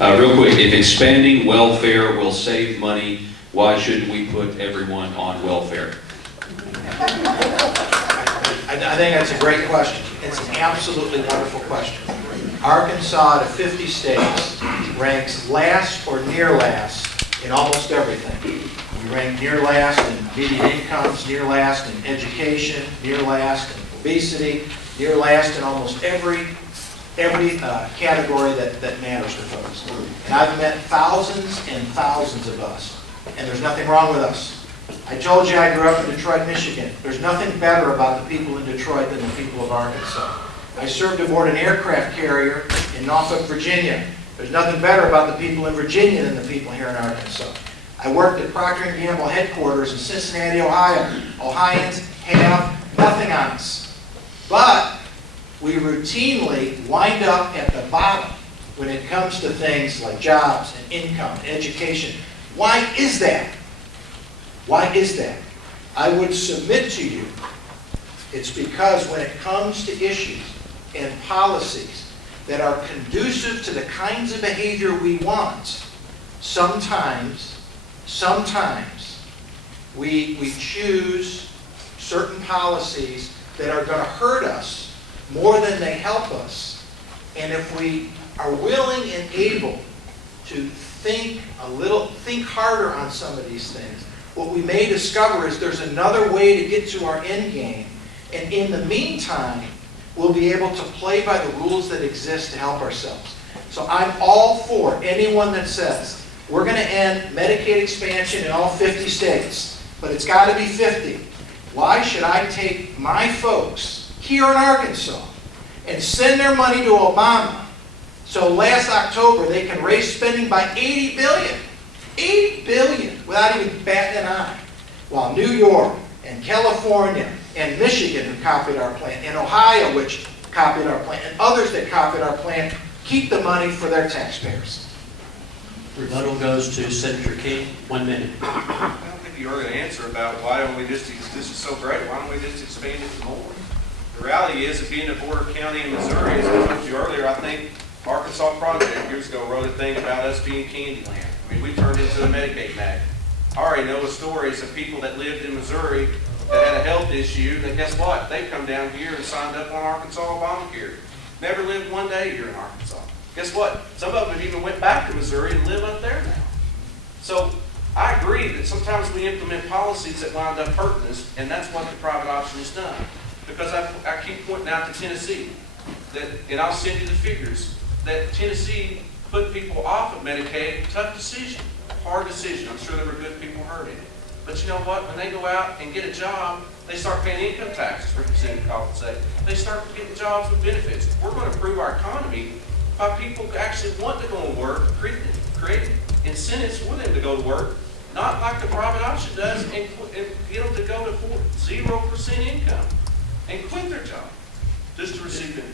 Real quick, if expanding welfare will save money, why shouldn't we put everyone on welfare? I think that's a great question. It's an absolutely wonderful question. Arkansas, out of 50 states, ranks last or near last in almost everything. We rank near last in median incomes, near last in education, near last in obesity, near last in almost every category that matters to folks. And I've met thousands and thousands of us, and there's nothing wrong with us. I told you I grew up in Detroit, Michigan. There's nothing better about the people in Detroit than the people of Arkansas. I served aboard an aircraft carrier in Norfolk, Virginia. There's nothing better about the people in Virginia than the people here in Arkansas. I worked at Procter & Gamble headquarters in Cincinnati, Ohio. Ohioans have nothing on us. But we routinely wind up at the bottom when it comes to things like jobs and income and education. Why is that? Why is that? I would submit to you, it's because when it comes to issues and policies that are conducive to the kinds of behavior we want, sometimes we choose certain policies that are going to hurt us more than they help us. And if we are willing and able to think harder on some of these things, what we may discover is there's another way to get to our end game. And in the meantime, we'll be able to play by the rules that exist to help ourselves. So I'm all for anyone that says, we're going to end Medicaid expansion in all 50 states, but it's got to be 50. Why should I take my folks here in Arkansas and send their money to Obama so last October they can raise spending by $80 billion? $80 billion without even batting an eye. While New York and California and Michigan, who copied our plan, and Ohio, which copied our plan, and others that copied our plan, keep the money for their taxpayers. Rebuttal goes to Senator King. 1 minute. I don't think you heard an answer about why don't we just, this is so great, why don't we just expand it more? The reality is, if being a border county in Missouri, as I told you earlier, I think Arkansas Project years ago wrote a thing about us being Candyland. I mean, we turned into a Medicaid magnet. I already know the stories of people that lived in Missouri that had a health issue, that guess what? They come down here and signed up on Arkansas Obamacare. Never lived one day here in Arkansas. Guess what? Some of them even went back to Missouri and live up there now. So I agree that sometimes we implement policies that wind up hurting us, and that's what the private option has done. Because I keep pointing out to Tennessee, that, and I'll send you the figures, that Tennessee put people off of Medicaid. Tough decision, hard decision. I'm sure there were good people hurting. But you know what? When they go out and get a job, they start paying income taxes, Representative Coughlin said. They start getting jobs with benefits. We're going to improve our economy by people who actually want to go to work, create incentives for them to go to work, not like the private option does, and get them to go to 0% income and quit their job just to receive it.